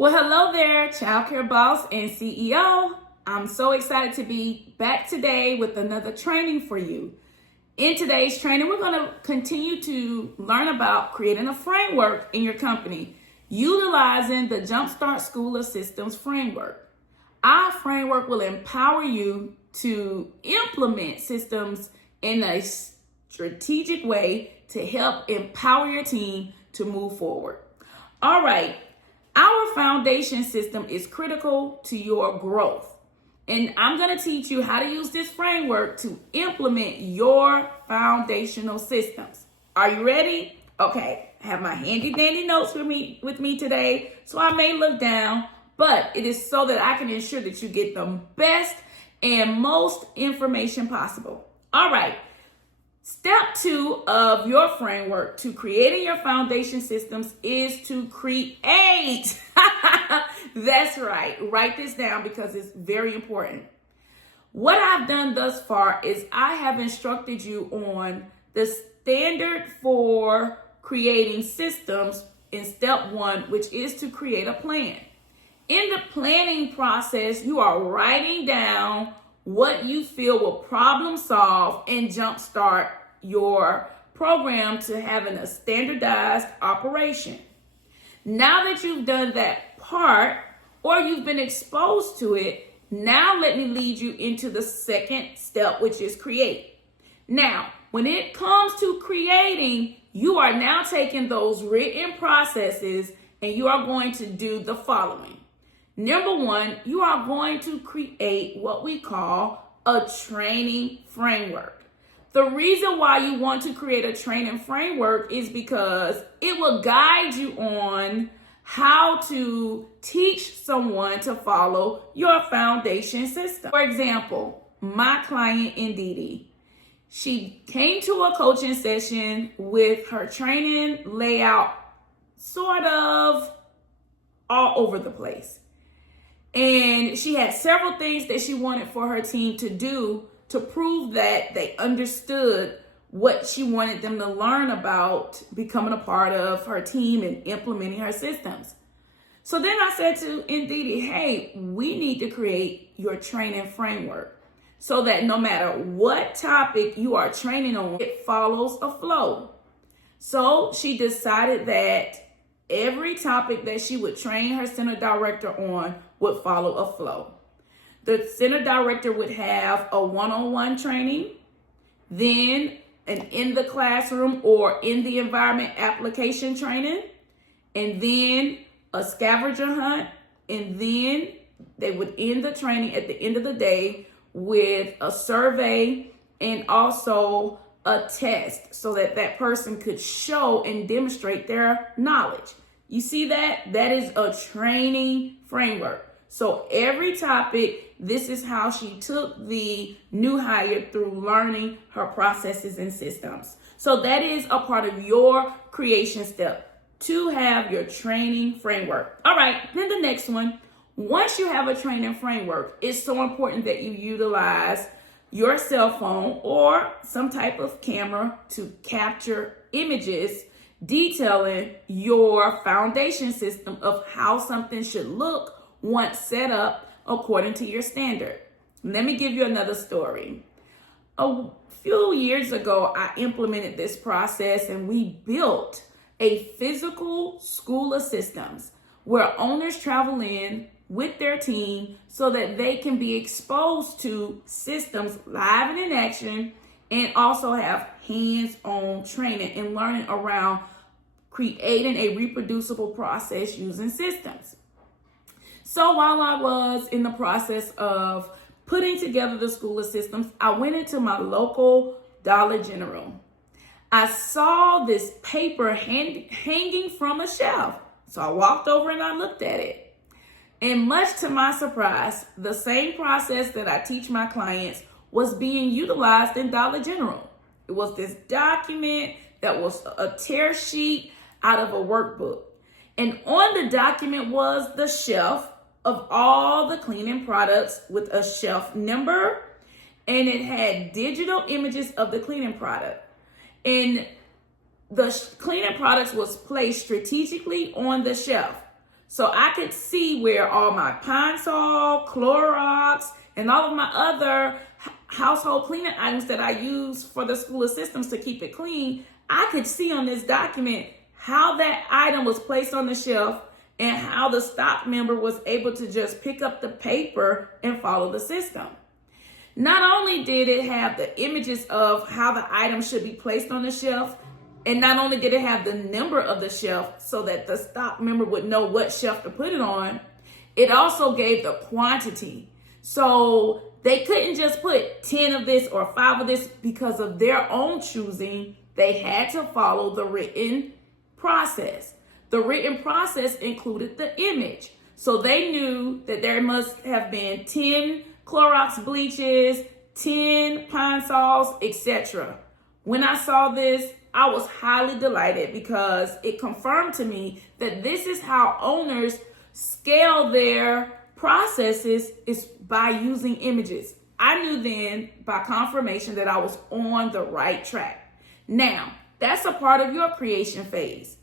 Well, hello there, childcare boss and CEO. I'm so excited to be back today with another training for you. In today's training, we're going to continue to learn about creating a framework in your company, utilizing the Jumpstart School of Systems framework. Our framework will empower you to implement systems in a strategic way to help empower your team to move forward. All right. Our foundation system is critical to your growth. And I'm going to teach you how to use this framework to implement your foundational systems. Are you ready? Okay, I have my handy dandy notes with me today, so I may look down, but it is so that I can ensure that you get the best and most information possible. All right. Step 2 of your framework to creating your foundation systems is to create. That's right. Write this down because it's very important. What I've done thus far is I have instructed you on the standard for creating systems in step 1, which is to create a plan. In the planning process, you are writing down what you feel will problem solve and jumpstart your program to having a standardized operation. Now that you've done that part, or you've been exposed to it, now let me lead you into the second step, which is create. Now, when it comes to creating, you are now taking those written processes and you are going to do the following. Number 1, you are going to create what we call a training framework. The reason why you want to create a training framework is because it will guide you on how to teach someone to follow your foundation system. For example, my client Ndidi, she came to a coaching session with her training layout sort of all over the place. And she had several things that she wanted for her team to do to prove that they understood what she wanted them to learn about becoming a part of her team and implementing her systems. So then I said to Ndidi, hey, we need to create your training framework so that no matter what topic you are training on, it follows a flow. So she decided that every topic that she would train her center director on would follow a flow. The center director would have a one-on-one training, then an in the classroom or in the environment application training, and then a scavenger hunt, and then they would end the training at the end of the day with a survey and also a test so that that person could show and demonstrate their knowledge. You see that? That is a training framework. So every topic, this is how she took the new hire through learning her processes and systems. So that is a part of your creation step, to have your training framework. All right, then the next one. Once you have a training framework, it's so important that you utilize your cell phone or some type of camera to capture images detailing your foundation system of how something should look once set up according to your standard. Let me give you another story. A few years ago, I implemented this process and we built a physical school of systems where owners travel in with their team so that they can be exposed to systems live and in action and also have hands-on training and learning around creating a reproducible process using systems. So while I was in the process of putting together the school of systems, I went into my local Dollar General. I saw this paper hanging from a shelf. So I walked over and I looked at it. And much to my surprise, the same process that I teach my clients was being utilized in Dollar General. It was this document that was a tear sheet out of a workbook. And on the document was the shelf of all the cleaning products with a shelf number, and it had digital images of the cleaning product. And the cleaning products was placed strategically on the shelf. So I could see where all my Pine Sol, Clorox, and all of my other household cleaning items that I use for the school of systems to keep it clean, I could see on this document how that item was placed on the shelf and how the stock member was able to just pick up the paper and follow the system. Not only did it have the images of how the item should be placed on the shelf, and not only did it have the number of the shelf so that the stock member would know what shelf to put it on, it also gave the quantity. So they couldn't just put 10 of this or 5 of this because of their own choosing. They had to follow the written process. The written process included the image. So they knew that there must have been 10 Clorox bleaches, 10 Pine Sols, etc. When I saw this, I was highly delighted because it confirmed to me that this is how owners scale their processes, is by using images. I knew then by confirmation that I was on the right track. Now, that's a part of your creation phase.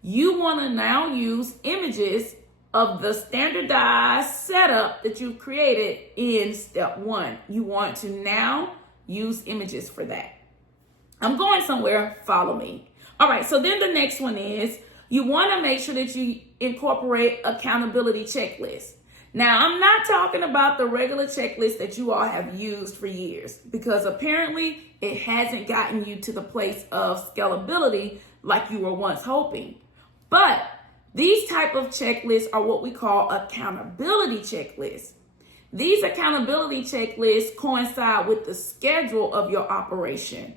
You want to now use images of the standardized setup that you've created in step 1. You want to now use images for that. I'm going somewhere, follow me. All right, so then the next one is you want to make sure that you incorporate accountability checklists. Now, I'm not talking about the regular checklist that you all have used for years, because apparently it hasn't gotten you to the place of scalability like you were once hoping. But these type of checklists are what we call accountability checklists. These accountability checklists coincide with the schedule of your operation.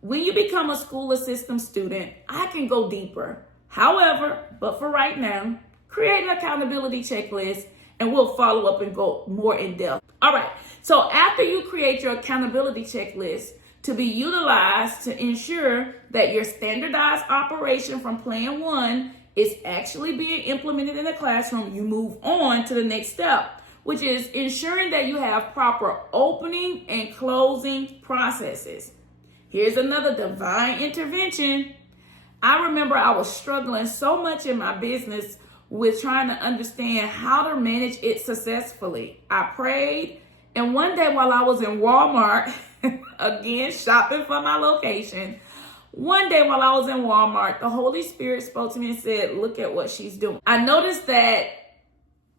When you become a school of systems student, I can go deeper. However, but for right now, create an accountability checklist and we'll follow up and go more in depth. All right, so after you create your accountability checklist to be utilized to ensure that your standardized operation from plan 1 is actually being implemented in the classroom, you move on to the next step, which is ensuring that you have proper opening and closing processes. Here's another divine intervention. I remember I was struggling so much in my business with trying to understand how to manage it successfully. I prayed, and one day while I was in Walmart, again, shopping for my location, one day while I was in Walmart, the Holy Spirit spoke to me and said, look at what she's doing. I noticed that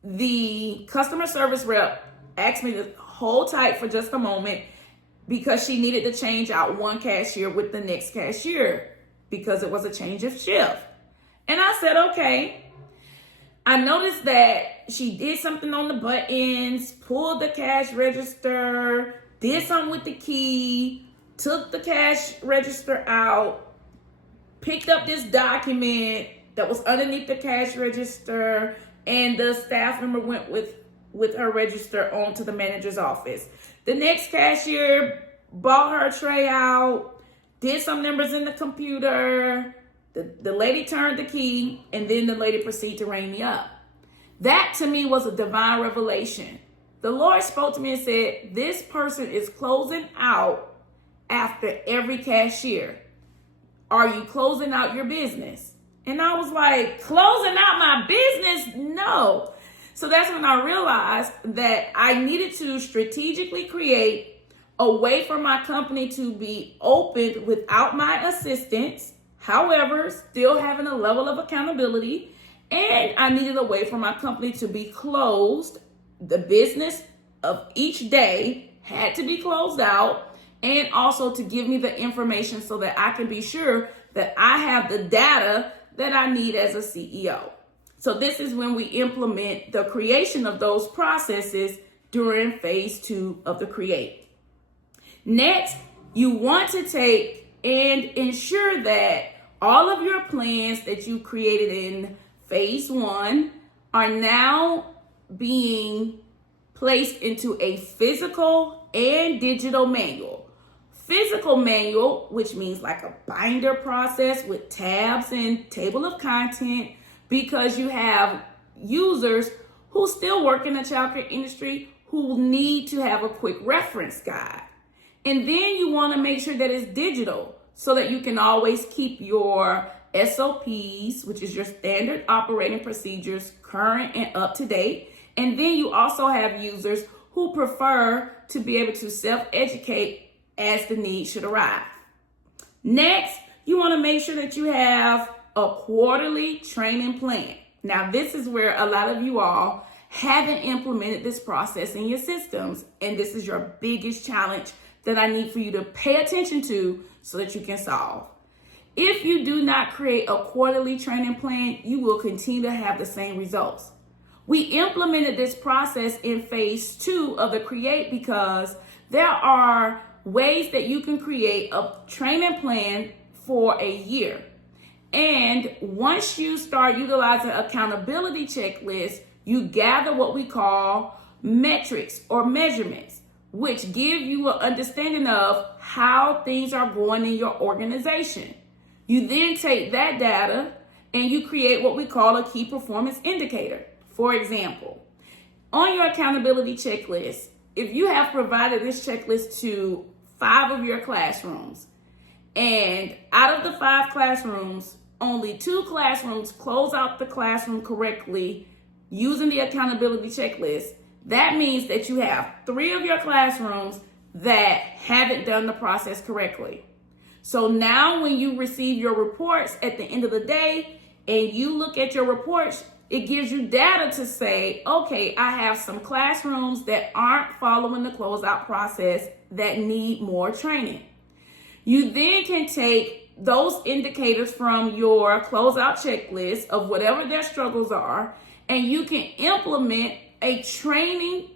the customer service rep asked me to hold tight for just a moment because she needed to change out one cashier with the next cashier because it was a change of shift. And I said, okay. I noticed that she did something on the buttons, pulled the cash register, did something with the key, took the cash register out, picked up this document that was underneath the cash register, and the staff member went with her register on to the manager's office. The next cashier bought her tray out, did some numbers in the computer, the lady turned the key, and then the lady proceeded to ring me up. That to me was a divine revelation. The Lord spoke to me and said, this person is closing out after every cashier. Are you closing out your business? And I was like, closing out my business? No. So that's when I realized that I needed to strategically create a way for my company to be opened without my assistance, however, still having a level of accountability. And I needed a way for my company to be closed. The business of each day had to be closed out, and also to give me the information so that I can be sure that I have the data that I need as a CEO. So this is when we implement the creation of those processes during phase 2 of the create. Next, you want to take and ensure that all of your plans that you created in phase 1 are now being placed into a physical and digital manual. Physical manual, which means like a binder process with tabs and table of content, because you have users who still work in the childcare industry who need to have a quick reference guide. And then you want to make sure that it's digital so that you can always keep your SOPs, which is your standard operating procedures, current and up to date. And then you also have users who prefer to be able to self-educate as the need should arise. Next, you want to make sure that you have a quarterly training plan. Now, this is where a lot of you all haven't implemented this process in your systems, and this is your biggest challenge that I need for you to pay attention to so that you can solve. If you do not create a quarterly training plan, you will continue to have the same results. We implemented this process in phase 2 of the Create because there are ways that you can create a training plan for a year. And once you start utilizing accountability checklists, you gather what we call metrics or measurements, which give you an understanding of how things are going in your organization. You then take that data and you create what we call a key performance indicator. For example, on your accountability checklist, if you have provided this checklist to 5 of your classrooms, and out of the 5 classrooms, only 2 classrooms close out the classroom correctly using the accountability checklist, that means that you have 3 of your classrooms that haven't done the process correctly. So now when you receive your reports at the end of the day and you look at your reports, it gives you data to say, okay, I have some classrooms that aren't following the closeout process that need more training. You then can take those indicators from your closeout checklist of whatever their struggles are, and you can implement a training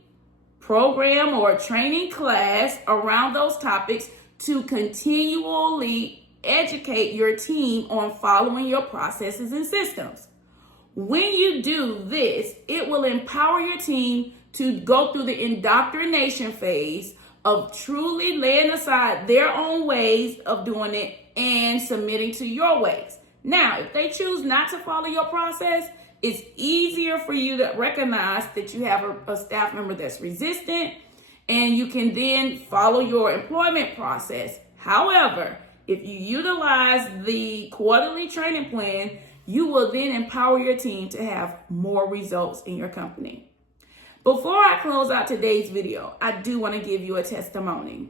program or a training class around those topics to continually educate your team on following your processes and systems. When you do this, it will empower your team to go through the indoctrination phase of truly laying aside their own ways of doing it and submitting to your ways. Now, if they choose not to follow your process, it's easier for you to recognize that you have a staff member that's resistant, and you can then follow your employment process. However, if you utilize the quarterly training plan, you will then empower your team to have more results in your company. Before I close out today's video, I do want to give you a testimony.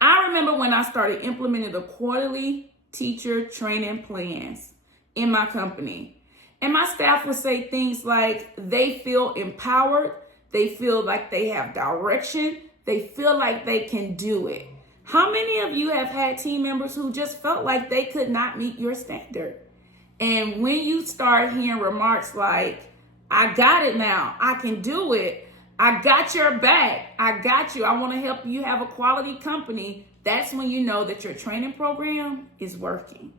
I remember when I started implementing the quarterly teacher training plans in my company, and my staff would say things like they feel empowered, they feel like they have direction, they feel like they can do it. How many of you have had team members who just felt like they could not meet your standard? And when you start hearing remarks like, I got it now, I can do it, I got your back, I got you, I want to help you have a quality company, that's when you know that your training program is working.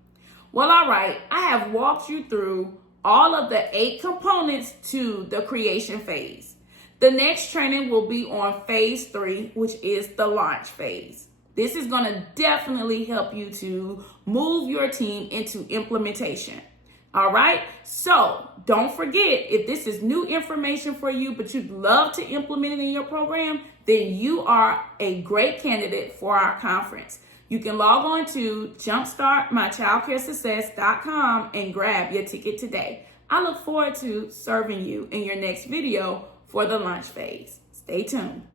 Well, all right, I have walked you through all of the 8 components to the creation phase. The next training will be on phase 3, which is the launch phase. This is going to definitely help you to move your team into implementation. All right. So don't forget, if this is new information for you, but you'd love to implement it in your program, then you are a great candidate for our conference. You can log on to jumpstartmychildcaresuccess.com and grab your ticket today. I look forward to serving you in your next video for the launch phase. Stay tuned.